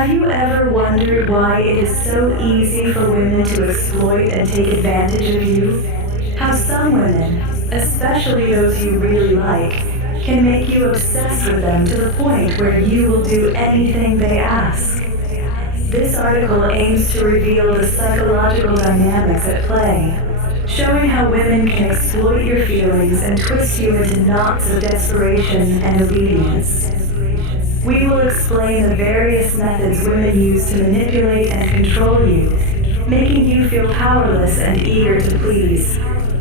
Have you ever wondered why it is so easy for women to exploit and take advantage of you? How some women, especially those you really like, can make you obsessed with them to the point where you will do anything they ask. This article aims to reveal the psychological dynamics at play, showing how women can exploit your feelings and twist you into knots of desperation and obedience. We will explain the various methods women use to manipulate and control you, making you feel powerless and eager to please.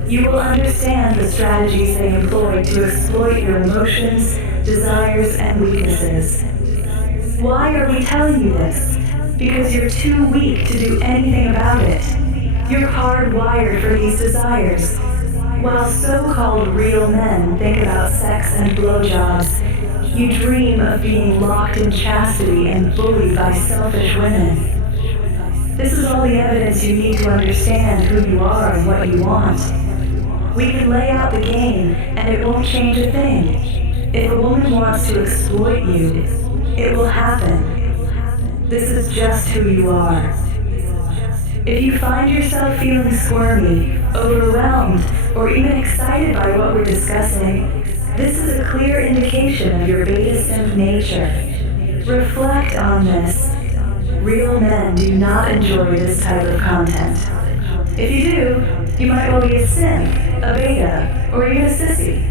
You will understand the strategies they employ to exploit your emotions, desires, and weaknesses. Why are we telling you this? Because you're too weak to do anything about it. You're hardwired for these desires. While so-called real men think about sex and blowjobs, you dream of being locked in chastity and bullied by selfish women. This is all the evidence you need to understand who you are and what you want. We can lay out the game, and it won't change a thing. If a woman wants to exploit you, it will happen. This is just who you are. If you find yourself feeling squirmy, overwhelmed, or even excited by what we're discussing, this is a clear indication of your beta simp nature. Reflect on this. Real men do not enjoy this type of content. If you do, you might well be a simp, a beta, or even a sissy.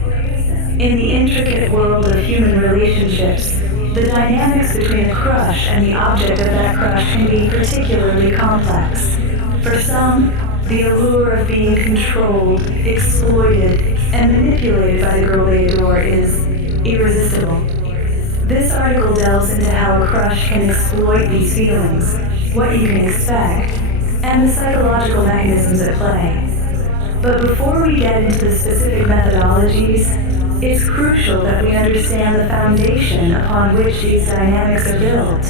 In the intricate world of human relationships, the dynamics between a crush and the object of that crush can be particularly complex. For some, the allure of being controlled, exploited, and manipulated by the girl they adore is irresistible. This article delves into how a crush can exploit these feelings, what you can expect, and the psychological mechanisms at play. But before we get into the specific methodologies, it's crucial that we understand the foundation upon which these dynamics are built.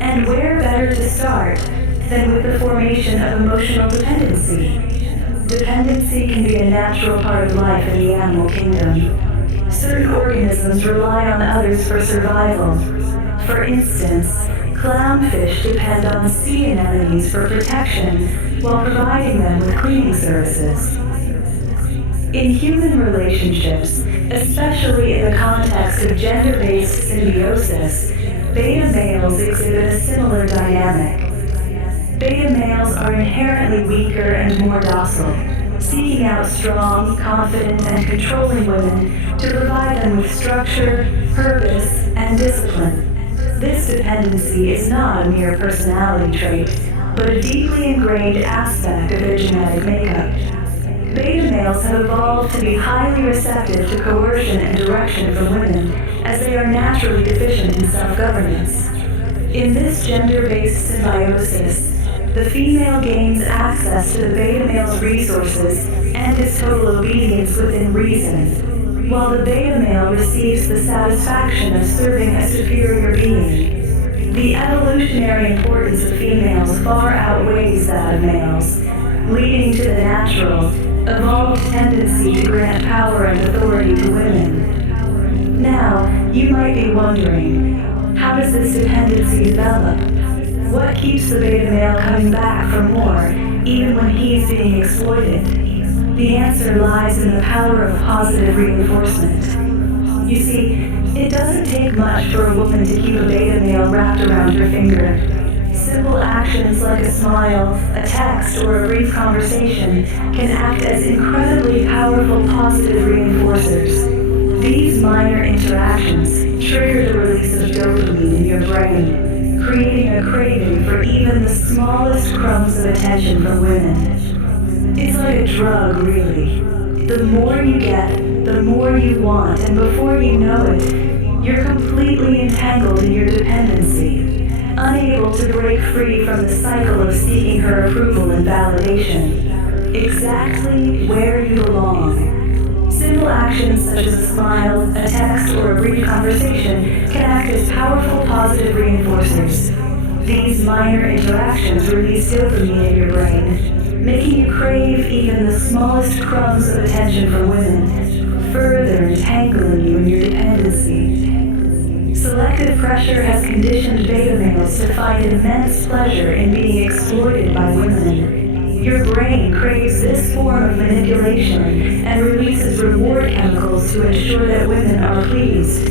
And where better to start than with the formation of emotional dependency? Dependency can be a natural part of life in the animal kingdom. Certain organisms rely on others for survival. For instance, clownfish depend on sea anemones for protection while providing them with cleaning services. In human relationships, especially in the context of gender-based symbiosis, beta males exhibit a similar dynamic. Beta males are inherently weaker and more docile, seeking out strong, confident, and controlling women to provide them with structure, purpose, and discipline. This dependency is not a mere personality trait, but a deeply ingrained aspect of their genetic makeup. Beta males have evolved to be highly receptive to coercion and direction from women, as they are naturally deficient in self-governance. In this gender-based symbiosis, the female gains access to the beta male's resources and his total obedience within reason, while the beta male receives the satisfaction of serving a superior being. The evolutionary importance of females far outweighs that of males, leading to the natural, evolved tendency to grant power and authority to women. Now, you might be wondering, how does this dependency develop? What keeps the beta male coming back for more, even when he's being exploited? The answer lies in the power of positive reinforcement. You see, it doesn't take much for a woman to keep a beta male wrapped around her finger. Simple actions like a smile, a text, or a brief conversation can act as incredibly powerful positive reinforcers. These minor interactions trigger the release of dopamine in your brain, creating a craving for even the smallest crumbs of attention from women. It's like a drug, really. The more you get, the more you want, and before you know it, you're completely entangled in your dependency, unable to break free from the cycle of seeking her approval and validation. Exactly where you belong. Simple actions such as a smile, a text, or a brief conversation can act as powerful positive reinforcers. These minor interactions release dopamine in your brain, making you crave even the smallest crumbs of attention from women, further entangling you in your dependency. Selective pressure has conditioned beta males to find immense pleasure in being exploited by women. Your brain craves this form of manipulation and releases reward chemicals to ensure that women are pleased,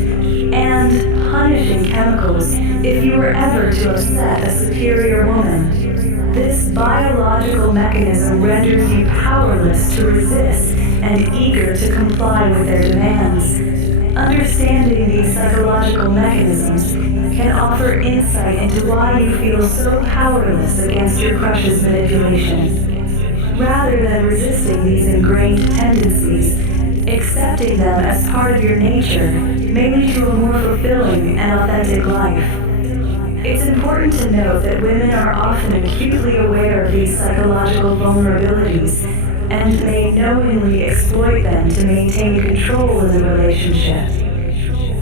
and punishing chemicals if you were ever to upset a superior woman. This biological mechanism renders you powerless to resist and eager to comply with their demands. Understanding these psychological mechanisms can offer insight into why you feel so powerless against your crush's manipulation. Rather than resisting these ingrained tendencies, accepting them as part of your nature may lead to a more fulfilling and authentic life. It's important to note that women are often acutely aware of these psychological vulnerabilities and may knowingly exploit them to maintain control in the relationship.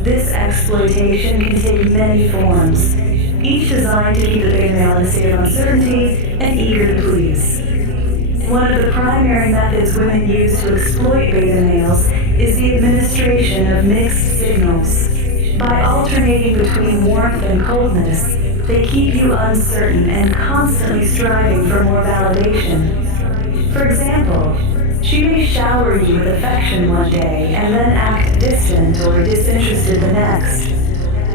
This exploitation can take many forms, each designed to keep the beta male in a state of uncertainty and eager to please. One of the primary methods women use to exploit beta males is the administration of mixed signals. By alternating between warmth and coldness, they keep you uncertain and constantly striving for more validation. For example, she may shower you with affection one day and then act distant or disinterested the next.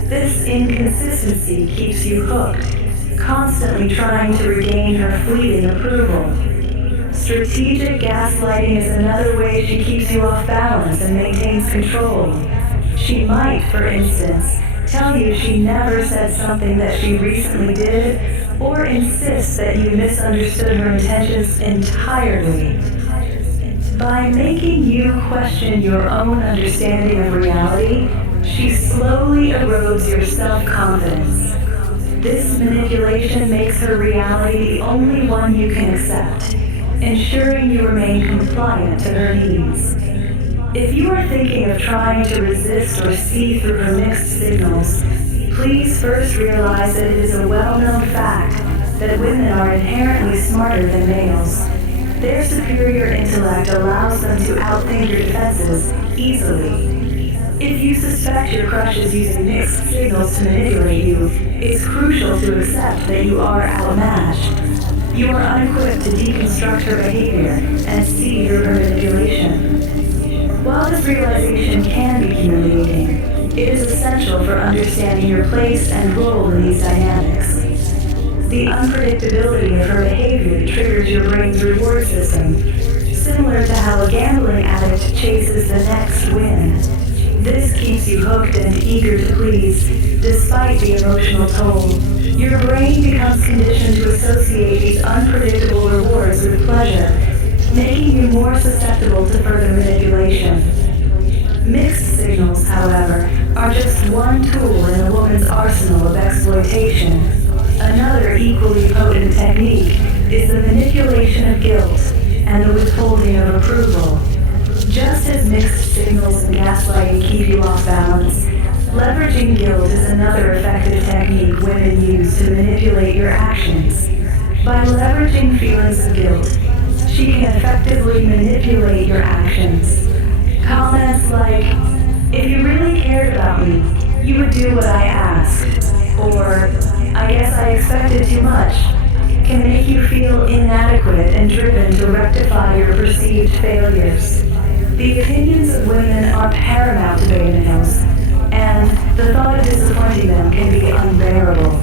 This inconsistency keeps you hooked, constantly trying to regain her fleeting approval. Strategic gaslighting is another way she keeps you off balance and maintains control. She might, for instance, tell you she never said something that she recently did, or insist that you misunderstood her intentions entirely. By making you question your own understanding of reality, she slowly erodes your self-confidence. This manipulation makes her reality the only one you can accept, ensuring you remain compliant to her needs. If you are thinking of trying to resist or see through her mixed signals, please first realize that it is a well-known fact that women are inherently smarter than males. Their superior intellect allows them to outthink your defenses easily. If you suspect your crush is using mixed signals to manipulate you, it's crucial to accept that you are outmatched. You are unequipped to deconstruct her behavior and see through her manipulation. While this realization can be humiliating, it is essential for understanding your place and role in these dynamics. The unpredictability of her behavior triggers your brain's reward system, similar to how a gambling addict chases the next win. This keeps you hooked and eager to please, despite the emotional toll. Your brain becomes conditioned to associate these unpredictable rewards with pleasure, making you more susceptible to further manipulation. Mixed signals, however, are just one tool in a woman's arsenal of exploitation. Another equally potent technique is the manipulation of guilt and the withholding of approval. Just as mixed signals and gaslighting keep you off balance, leveraging guilt is another effective technique women use to manipulate your actions. By leveraging feelings of guilt, she can effectively manipulate your actions. Comments like, "If you really cared about me, you would do what I asked," or "I guess I expected too much," can make you feel inadequate and driven to rectify your perceived failures. The opinions of women are paramount to beta males, and the thought of disappointing them can be unbearable.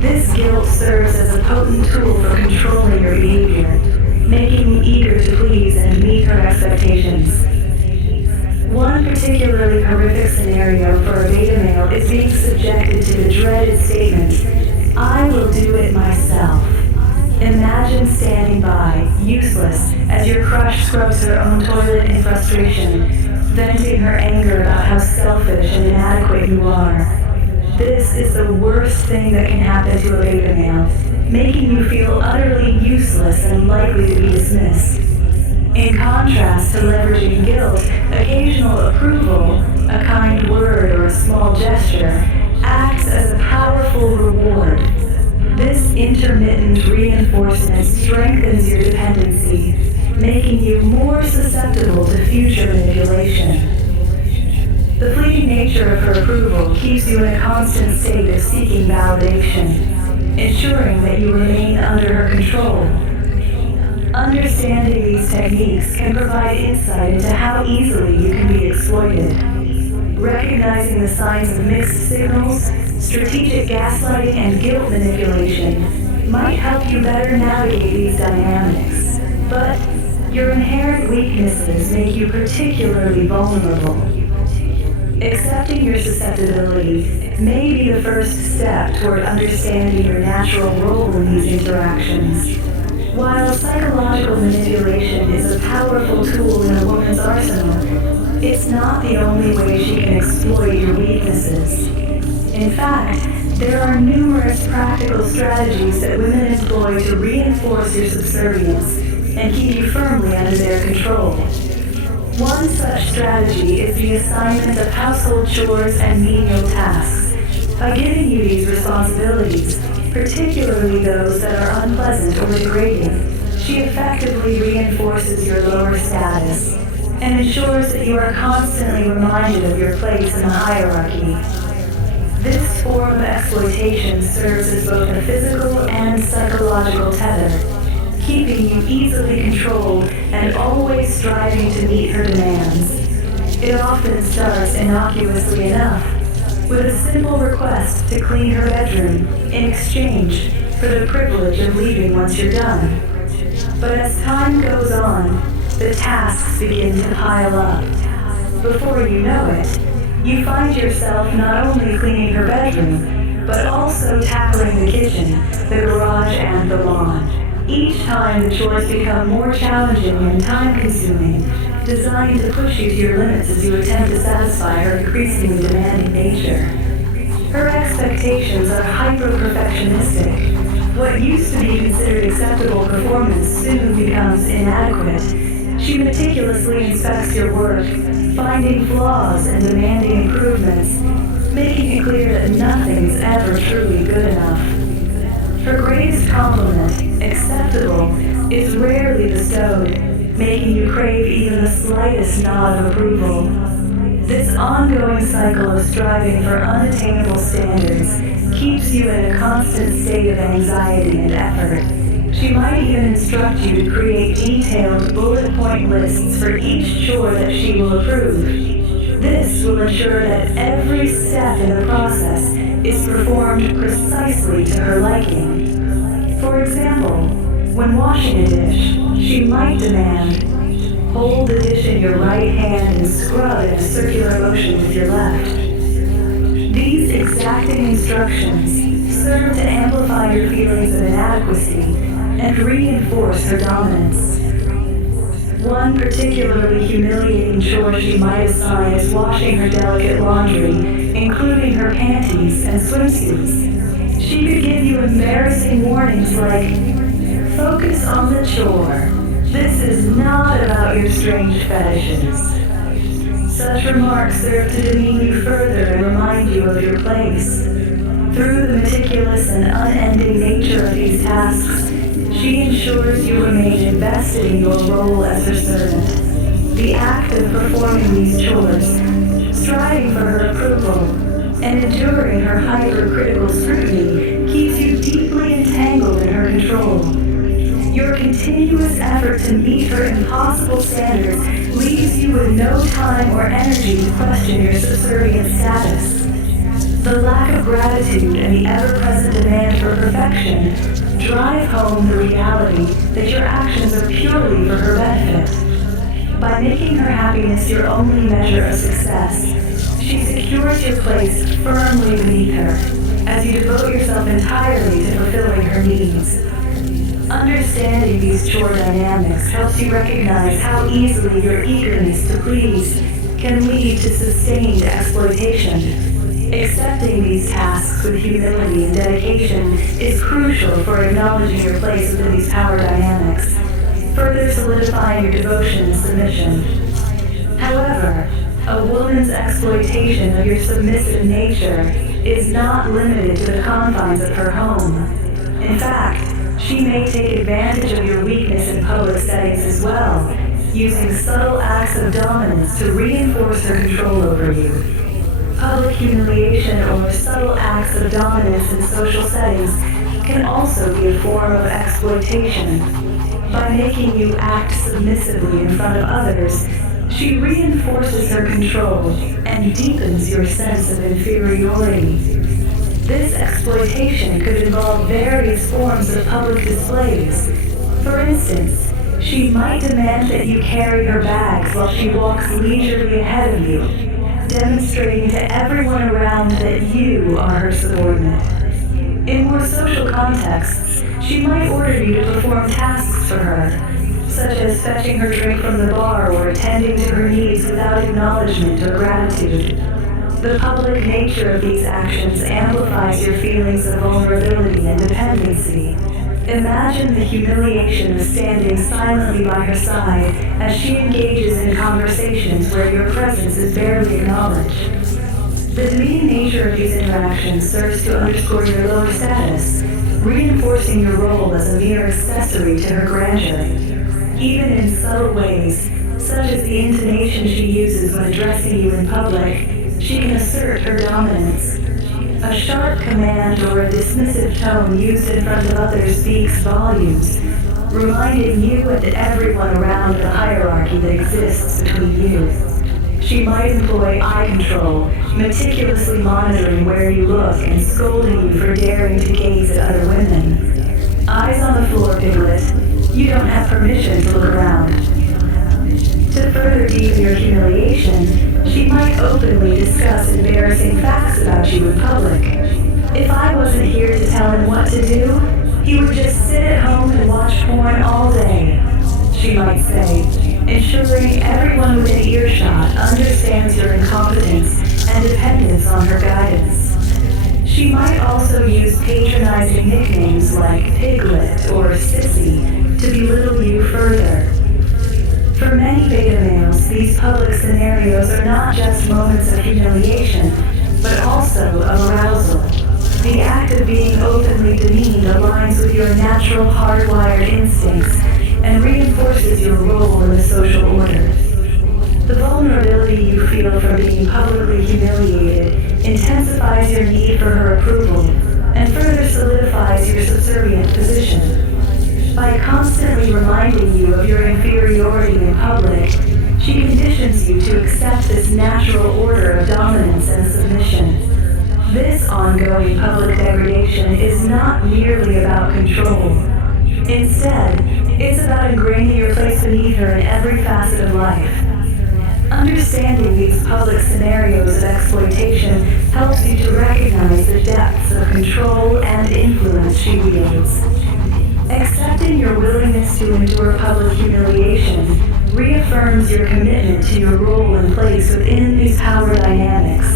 This guilt serves as a potent tool for controlling your behavior, making you eager to please and meet her expectations. One particularly horrific scenario for a beta male is being subjected to the dreaded statement, "I will do it myself." Imagine standing by, useless, as your crush scrubs her own toilet in frustration, venting her anger about how selfish and inadequate you are. This is the worst thing that can happen to a beta male, making you feel utterly useless and likely to be dismissed. In contrast to leveraging guilt, occasional approval, a kind word or a small gesture, acts as a powerful reward. This intermittent reinforcement strengthens your dependency, making you more susceptible to future manipulation. The fleeting nature of her approval keeps you in a constant state of seeking validation, ensuring that you remain under her control. Understanding these techniques can provide insight into how easily you can be exploited. Recognizing the signs of mixed signals, strategic gaslighting, and guilt manipulation might help you better navigate these dynamics. But your inherent weaknesses make you particularly vulnerable. Accepting your susceptibility may be the first step toward understanding your natural role in these interactions. While psychological manipulation is a powerful tool in a woman's arsenal, it's not the only way she can exploit your weaknesses. In fact, there are numerous practical strategies that women employ to reinforce your subservience and keep you firmly under their control. One such strategy is the assignment of household chores and menial tasks. By giving you these responsibilities, particularly those that are unpleasant or degrading, she effectively reinforces your lower status and ensures that you are constantly reminded of your place in the hierarchy. This form of exploitation serves as both a physical and psychological tether, keeping you easily controlled and always striving to meet her demands. It often starts innocuously enough, with a simple request to clean her bedroom in exchange for the privilege of leaving once you're done. But as time goes on, the tasks begin to pile up. Before you know it, you find yourself not only cleaning her bedroom, but also tackling the kitchen, the garage, and the lawn. Each time the chores become more challenging and time-consuming, designed to push you to your limits as you attempt to satisfy her increasingly demanding nature. Her expectations are hyper-perfectionistic. What used to be considered acceptable performance soon becomes inadequate. She meticulously inspects your work, finding flaws and demanding improvements, making it clear that nothing's ever truly good enough. Her greatest compliment, acceptable, is rarely bestowed, making you crave even the slightest nod of approval. This ongoing cycle of striving for unattainable standards keeps you in a constant state of anxiety and effort. She might even instruct you to create detailed bullet point lists for each chore that she will approve. This will ensure that every step in the process is performed precisely to her liking. For example, when washing a dish, she might demand, hold the dish in your right hand and scrub in a circular motion with your left. These exacting instructions serve to amplify your feelings of inadequacy and reinforce her dominance. One particularly humiliating chore she might assign is washing her delicate laundry, including her panties and swimsuits. She could give you embarrassing warnings like, focus on the chore. This is not about your strange fetishes. Such remarks serve to demean you further and remind you of your place. Through the meticulous and unending nature of these tasks, she ensures you remain invested in your role as her servant. The act of performing these chores, striving for her approval, and enduring her hypercritical scrutiny keeps you deeply entangled in her control. Your continuous effort to meet her impossible standards leaves you with no time or energy to question your subservient status. The lack of gratitude and the ever-present demand for perfection drive home the reality that your actions are purely for her benefit. By making her happiness your only measure of success, she secures your place firmly beneath her as you devote yourself entirely to fulfilling her needs. Understanding these chore dynamics helps you recognize how easily your eagerness to please can lead to sustained exploitation. Accepting these tasks with humility and dedication is crucial for acknowledging your place within these power dynamics, further solidifying your devotion and submission. However, a woman's exploitation of your submissive nature is not limited to the confines of her home. In fact, she may take advantage of your weakness in public settings as well, using subtle acts of dominance to reinforce her control over you. Public humiliation or subtle acts of dominance in social settings can also be a form of exploitation. By making you act submissively in front of others, she reinforces her control and deepens your sense of inferiority. This exploitation could involve various forms of public displays. For instance, she might demand that you carry her bags while she walks leisurely ahead of you, demonstrating to everyone around that you are her subordinate. In more social contexts, she might order you to perform tasks for her, such as fetching her drink from the bar or attending to her needs without acknowledgement or gratitude. The public nature of these actions amplifies your feelings of vulnerability and dependency. Imagine the humiliation of standing silently by her side as she engages in conversations where your presence is barely acknowledged. The demeaning nature of these interactions serves to underscore your lower status, reinforcing your role as a mere accessory to her grandeur. Even in subtle ways, such as the intonation she uses when addressing you in public, she can assert her dominance. A sharp command or a dismissive tone used in front of others speaks volumes, reminding you and everyone around the hierarchy that exists between you. She might employ eye control, meticulously monitoring where you look and scolding you for daring to gaze at other women. Eyes on the floor, Piglet. You don't have permission to look around. To further deepen your humiliation, she might openly discuss embarrassing facts about you in public. If I wasn't here to tell him what to do, he would just sit at home and watch porn all day, she might say, ensuring everyone within earshot understands your incompetence and dependence on her guidance. She might also use patronizing nicknames like Piglet or Sissy to belittle you further. For many beta males, these public scenarios are not just moments of humiliation, but also of arousal. The act of being openly demeaned aligns with your natural hardwired instincts and reinforces your role in the social order. The vulnerability you feel from being publicly humiliated intensifies your need for her approval and further solidifies your subservient position. By constantly reminding you of your inferiority in public, she conditions you to accept this natural order of dominance and submission. This ongoing public degradation is not merely about control. Instead, it's about ingraining your place beneath her in every facet of life. Understanding these public scenarios of exploitation helps you to recognize the depths of control and influence she wields. Accepting your willingness to endure public humiliation reaffirms your commitment to your role and place within these power dynamics.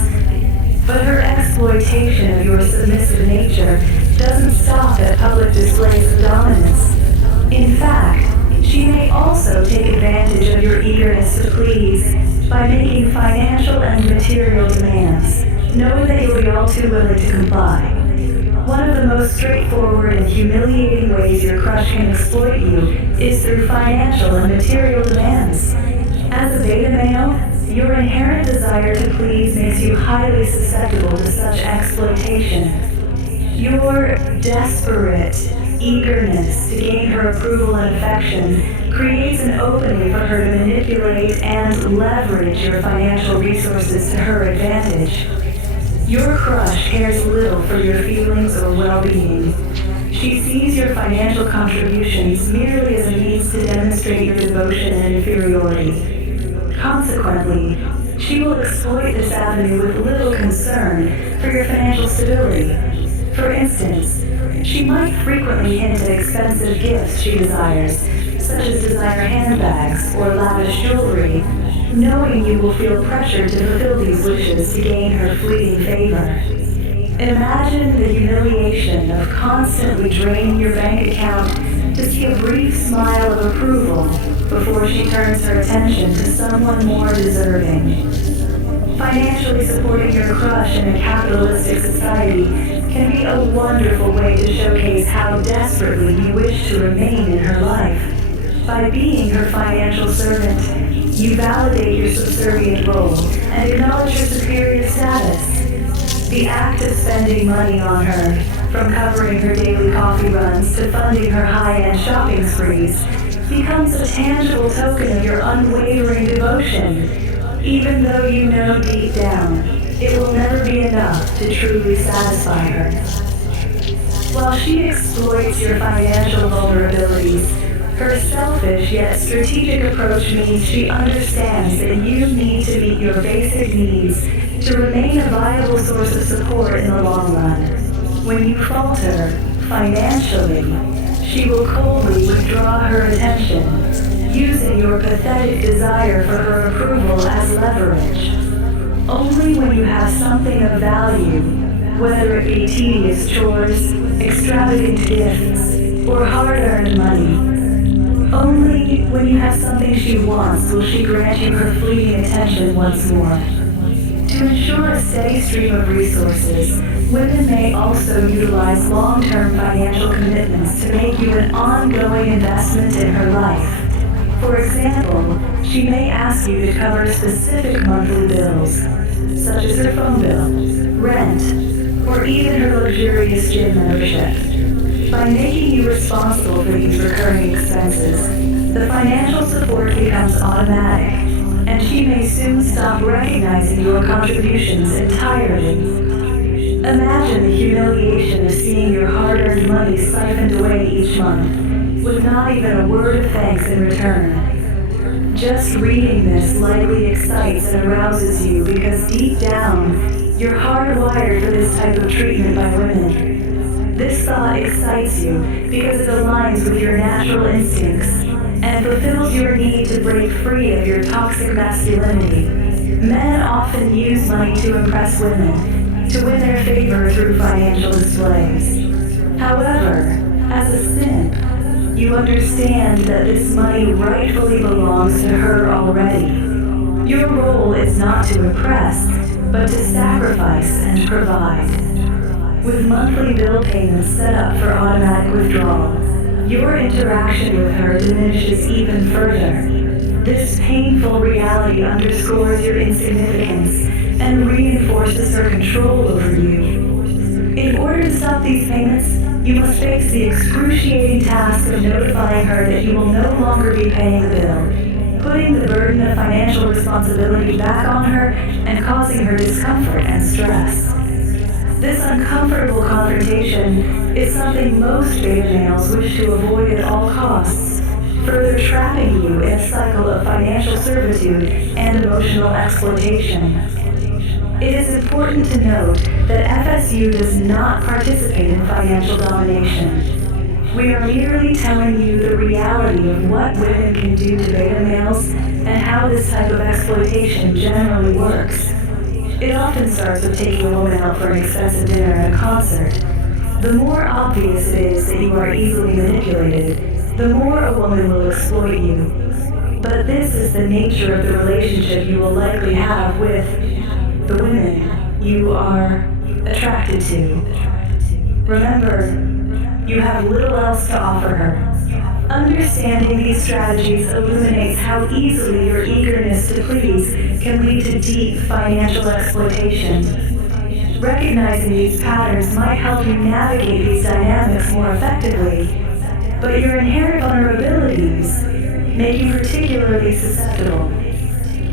But her exploitation of your submissive nature doesn't stop at public displays of dominance. In fact, she may also take advantage of your eagerness to please by making financial and material demands, knowing that you'll be all too willing to comply. One of the most straightforward and humiliating ways your crush can exploit you is through financial and material demands. As a beta male, your inherent desire to please makes you highly susceptible to such exploitation. Your desperate eagerness to gain her approval and affection creates an opening for her to manipulate and leverage your financial resources to her advantage. Your crush cares little for your feelings or well-being. She sees your financial contributions merely as a means to demonstrate your devotion and inferiority. Consequently, she will exploit this avenue with little concern for your financial stability. For instance, she might frequently hint at expensive gifts she desires, such as designer handbags or lavish jewelry, knowing you will feel pressured to fulfill these wishes to gain her fleeting favor. Imagine the humiliation of constantly draining your bank account to see a brief smile of approval before she turns her attention to someone more deserving. Financially supporting your crush in a capitalistic society can be a wonderful way to showcase how desperately you wish to remain in her life. By being her financial servant, you validate your subservient role and acknowledge her superior status. The act of spending money on her, from covering her daily coffee runs to funding her high-end shopping sprees, becomes a tangible token of your unwavering devotion, even though you know deep down it will never be enough to truly satisfy her. While she exploits your financial vulnerabilities, her selfish yet strategic approach means she understands that you need to meet your basic needs to remain a viable source of support in the long run. When you falter financially, she will coldly withdraw her attention, using your pathetic desire for her approval as leverage. Only when you have something of value, whether it be tedious chores, extravagant gifts, or hard-earned money, only when you have something she wants will she grant you her fleeting attention once more. To ensure a steady stream of resources, women may also utilize long-term financial commitments to make you an ongoing investment in her life. For example, she may ask you to cover specific monthly bills, such as her phone bill, rent, or even her luxurious gym membership. By making you responsible for these recurring expenses, the financial support becomes automatic, and she may soon stop recognizing your contributions entirely. Imagine the humiliation of seeing your hard-earned money siphoned away each month, with not even a word of thanks in return. Just reading this likely excites and arouses you because deep down, you're hardwired for this type of treatment by women. This thought excites you because it aligns with your natural instincts and fulfills your need to break free of your toxic masculinity. Men often use money to impress women, to win their favor through financial displays. However, as a simp, you understand that this money rightfully belongs to her already. Your role is not to impress, but to sacrifice and provide. With monthly bill payments set up for automatic withdrawal, your interaction with her diminishes even further. This painful reality underscores your insignificance and reinforces her control over you. In order to stop these payments, you must face the excruciating task of notifying her that you will no longer be paying the bill, putting the burden of financial responsibility back on her and causing her discomfort and stress. This uncomfortable confrontation is something most beta males wish to avoid at all costs, further trapping you in a cycle of financial servitude and emotional exploitation. It is important to note that FSU does not participate in financial domination. We are merely telling you the reality of what women can do to beta males and how this type of exploitation generally works. It often starts with taking a woman out for an expensive dinner at a concert. The more obvious it is that you are easily manipulated, the more a woman will exploit you. But this is the nature of the relationship you will likely have with the women you are attracted to. Remember, you have little else to offer her. Understanding these strategies illuminates how easily your eagerness to please can lead to deep financial exploitation. Recognizing these patterns might help you navigate these dynamics more effectively, but your inherent vulnerabilities make you particularly susceptible.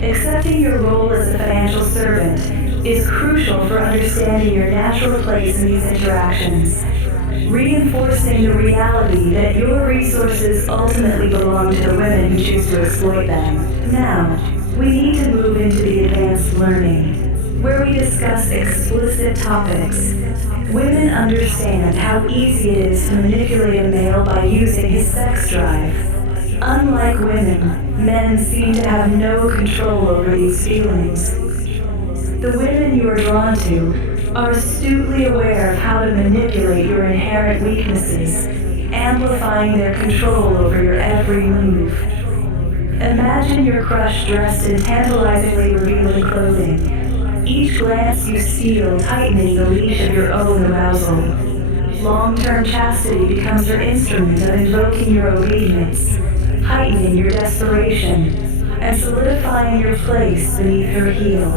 Accepting your role as a financial servant is crucial for understanding your natural place in these interactions, reinforcing the reality that your resources ultimately belong to the women who choose to exploit them. Now, we need to move into the advanced learning, where we discuss explicit topics. Women understand how easy it is to manipulate a male by using his sex drive. Unlike women, men seem to have no control over these feelings. The women you are drawn to are astutely aware of how to manipulate your inherent weaknesses, amplifying their control over your every move. Imagine your crush dressed in tantalizingly revealing clothing, each glance you steal tightening the leash of your own arousal. Long-term chastity becomes her instrument of invoking your obedience, heightening your desperation and solidifying your place beneath her heel.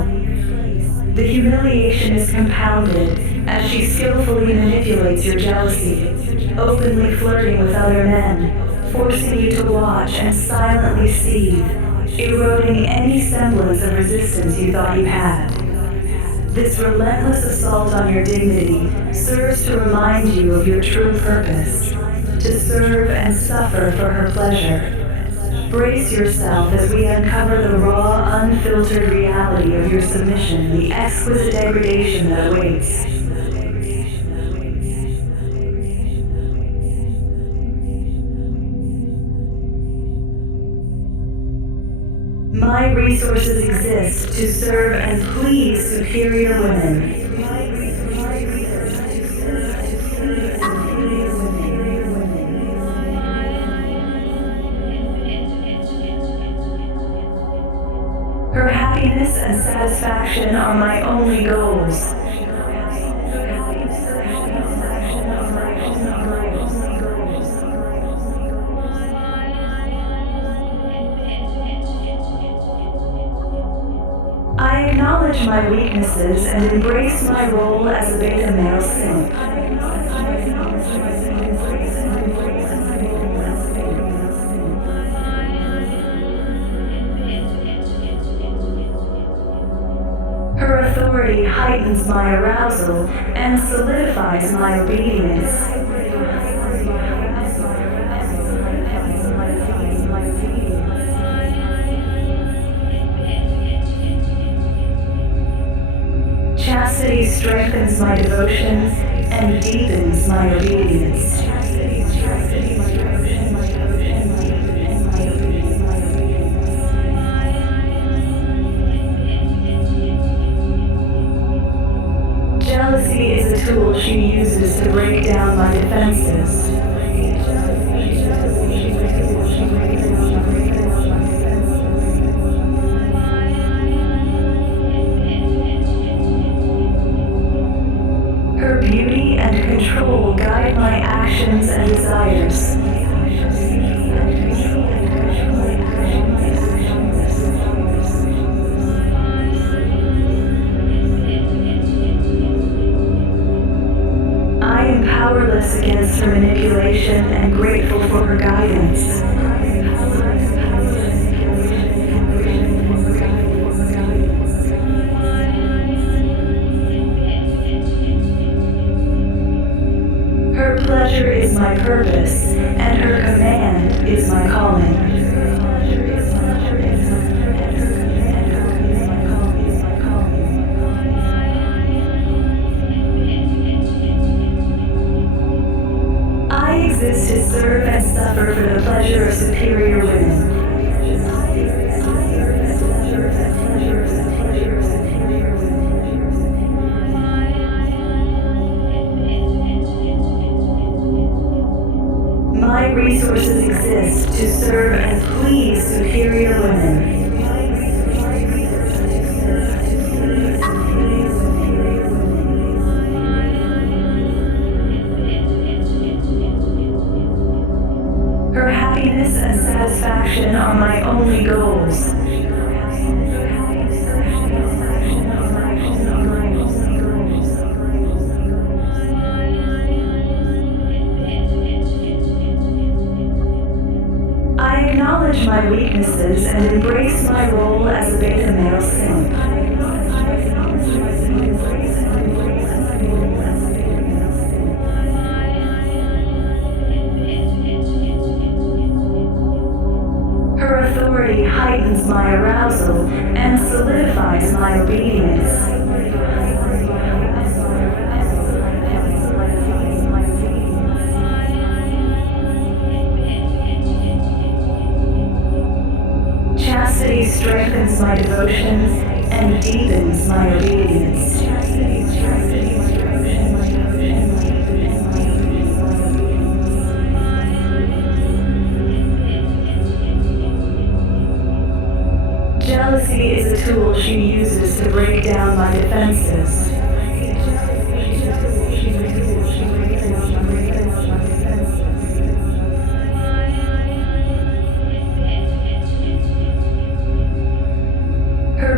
The humiliation is compounded as she skillfully manipulates your jealousy, openly flirting with other men, forcing you to watch and silently seethe, eroding any semblance of resistance you thought you had. This relentless assault on your dignity serves to remind you of your true purpose, to serve and suffer for her pleasure. Brace yourself as we uncover the raw, unfiltered reality of your submission, the exquisite degradation that awaits. My resources exist to serve and please superior women. Her happiness and satisfaction are my only goals. I acknowledge my weaknesses and embrace my role as a beta male simp. Her authority heightens my arousal and solidifies my obedience. Chastity strengthens my devotion and deepens my obedience. Jealousy is a tool she uses to break down my defenses. Her beauty and control guide my actions and desires. I am powerless against her manipulation and grateful for her guidance. Her pleasure is my purpose, and her command is my calling. I exist to serve and suffer for the pleasure of superior women. My resources exist to serve and please superior women. Her happiness and satisfaction are my only goals. I acknowledge my weaknesses and embrace my role as a beta male simp. Her authority heightens my arousal and solidifies my obedience. Chastity strengthens my devotion and deepens my obedience. Jealousy is a tool she uses to break down my defenses.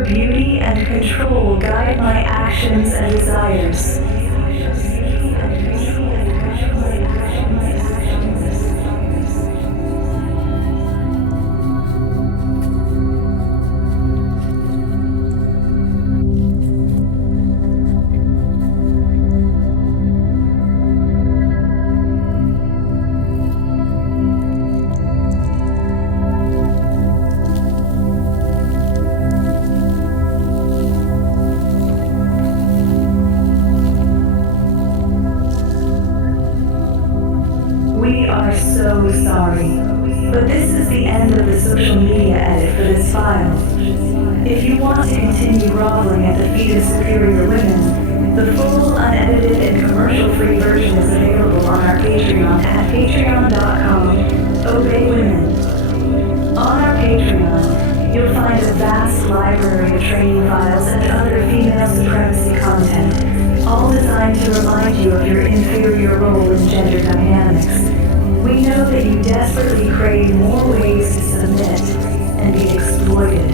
Her beauty and control guide my actions and desires. We are so sorry, but this is the end of the social media edit for this file. If you want to continue groveling at the feet of superior women, the full, unedited, and commercial-free version is available on our Patreon at patreon.com/Obey Women. On our Patreon, you'll find a vast library of training files and other female supremacy content, all designed to remind you of your inferior role in gender dynamics. We know that you desperately crave more ways to submit and be exploited.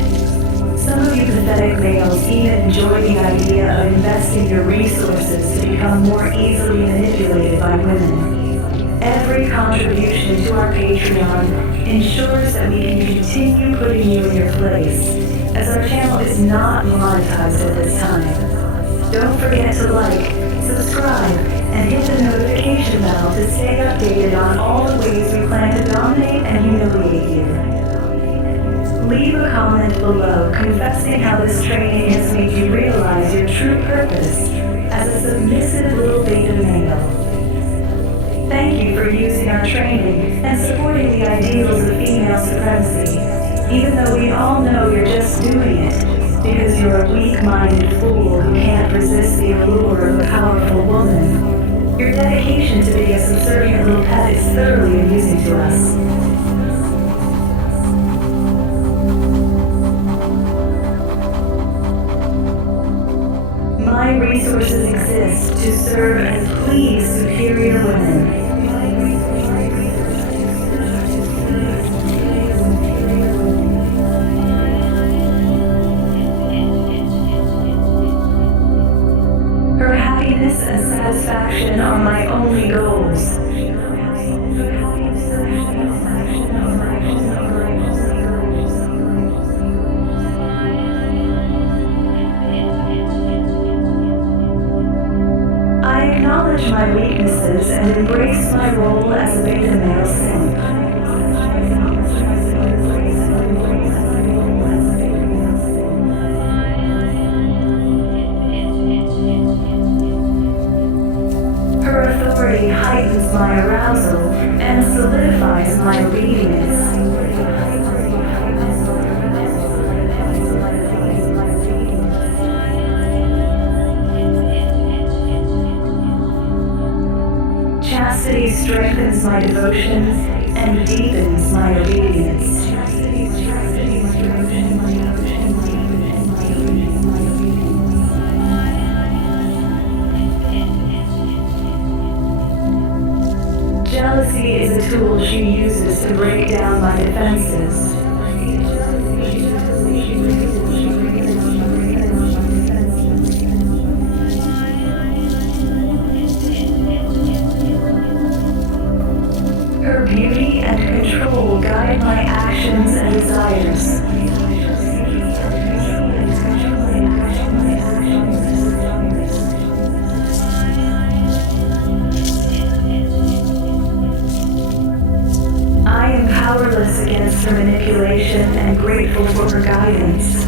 Some of you pathetic males even enjoy the idea of investing your resources to become more easily manipulated by women. Every contribution to our Patreon ensures that we can continue putting you in your place, as our channel is not monetized at this time. Don't forget to like, subscribe, and hit the notification bell to stay updated on all the ways we plan to dominate and humiliate you. Leave a comment below confessing how this training has made you realize your true purpose as a submissive little beta male. Thank you for using our training and supporting the ideals of female supremacy, even though we all know you're just doing it because you're a weak-minded fool who can't resist the allure of a powerful woman. Your dedication to being a subservient little pet is thoroughly amusing to us. My resources exist to serve and please superior women. Her happiness and satisfaction are my only goals. I acknowledge my weaknesses and embrace my role as a beta male simp. Her authority heightens my arousal and solidifies my obedience. Chastity strengthens my devotion and deepens my obedience. Jealousy is a tool she uses to break down my defenses. Her beauty and control guide my actions and desires. I am powerless against her manipulation and grateful for her guidance.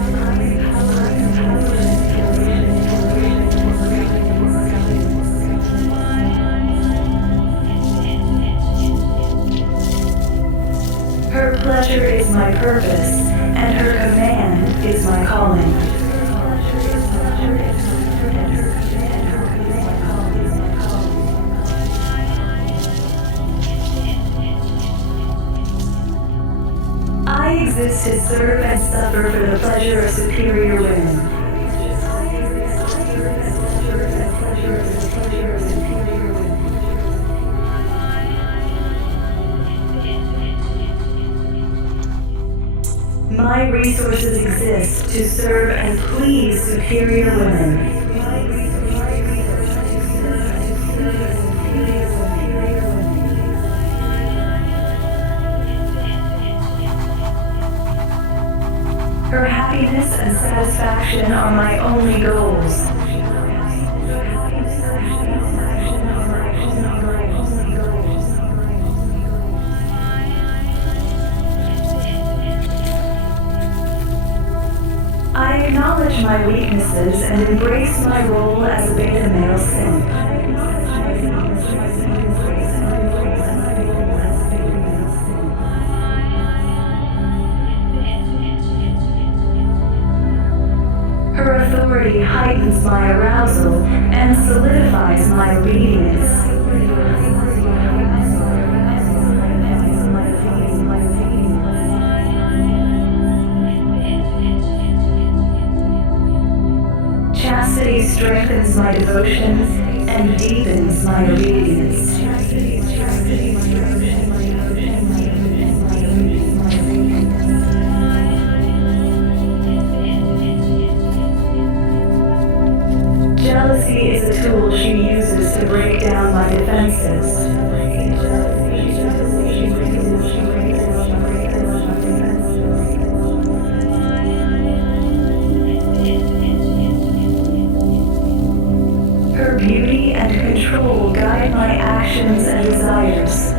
Her pleasure is my purpose, and her command is my calling. I exist to serve and suffer for the pleasure of superior women. My resources exist exist to serve and please superior women. Her happiness and satisfaction are my only goals. I acknowledge my weaknesses and embrace my role as a beta male simp. Her authority heightens my arousal and solidifies my obedience. Chastity strengthens my devotion and deepens my obedience. Jealousy is a tool she uses to break down my defenses. Her beauty and control guide my actions and desires.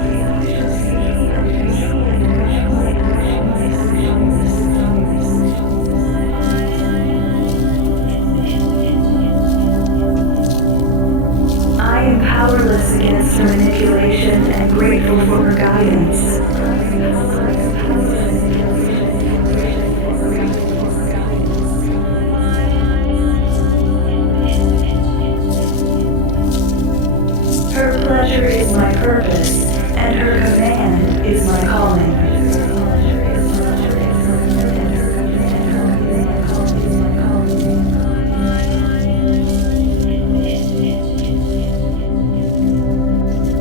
I am powerless against her manipulation and grateful for her guidance. Her pleasure is my purpose, and her command is my calling.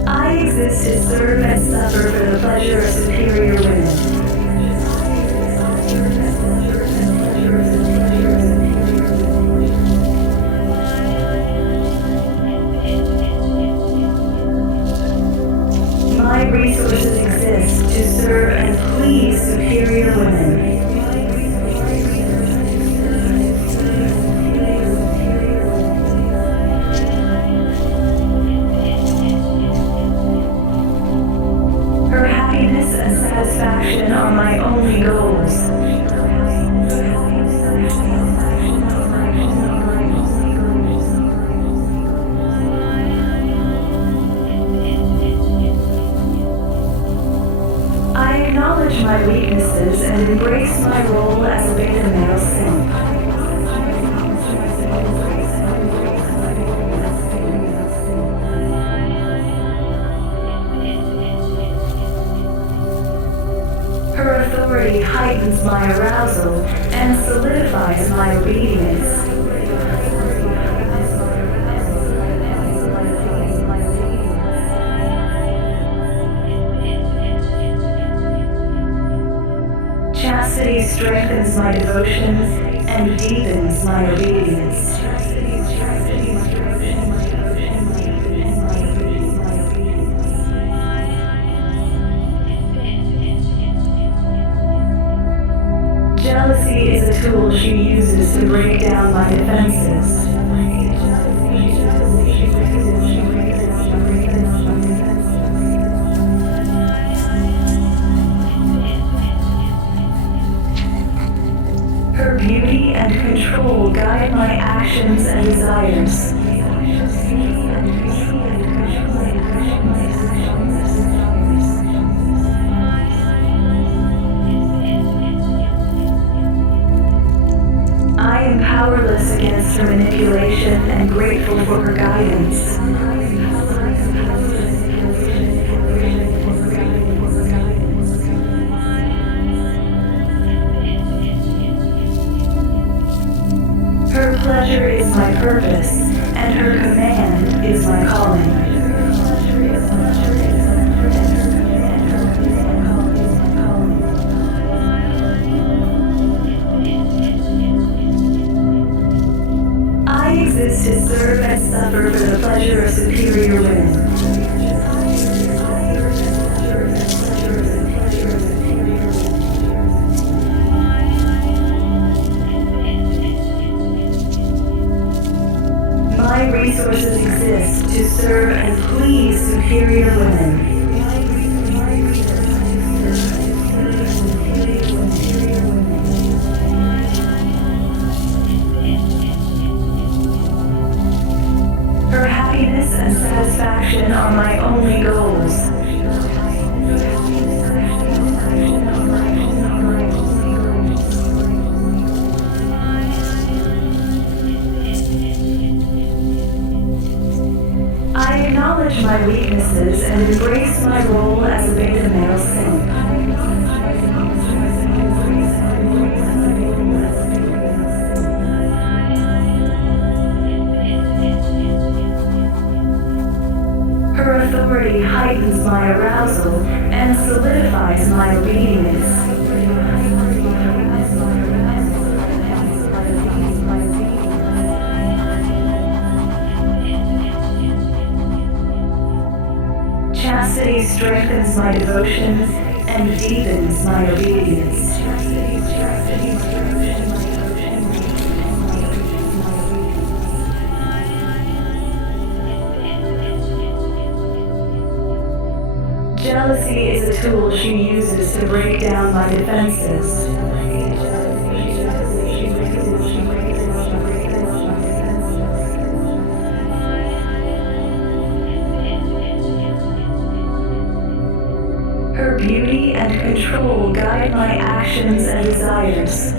I exist to serve and suffer for the pleasure of superior women. My resources exist to serve and please superior women. Her happiness and satisfaction are my only goals. I acknowledge my weaknesses and embrace my role as a beta male simp. Her authority heightens my arousal and solidifies my obedience. Chastity strengthens my devotion and deepens my obedience. Jealousy is a tool she uses to break down my defenses. Her beauty and control guide my actions and desires. I am powerless against her manipulation and grateful for her guidance. Her pleasure is my purpose, and her command is my calling. serve and suffer for the pleasure of superior women. My resources exist to serve and please superior women. Her happiness and satisfaction are my only goals. I acknowledge my weaknesses and embrace my role as a beta male simp. Her authority heightens my arousal and solidifies my obedience. Chastity strengthens my devotion and deepens my obedience. Jealousy is a tool she uses to break down my defenses. Her beauty and control guide my actions and desires.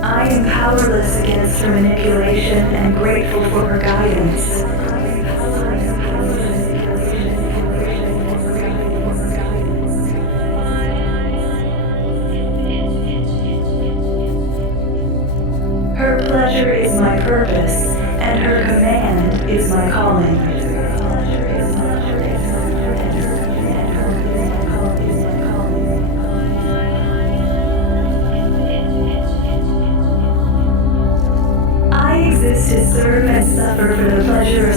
I am powerless against her manipulation and grateful for her guidance. Her pleasure is my purpose, and her command is my calling. I exist to serve and suffer for the pleasure of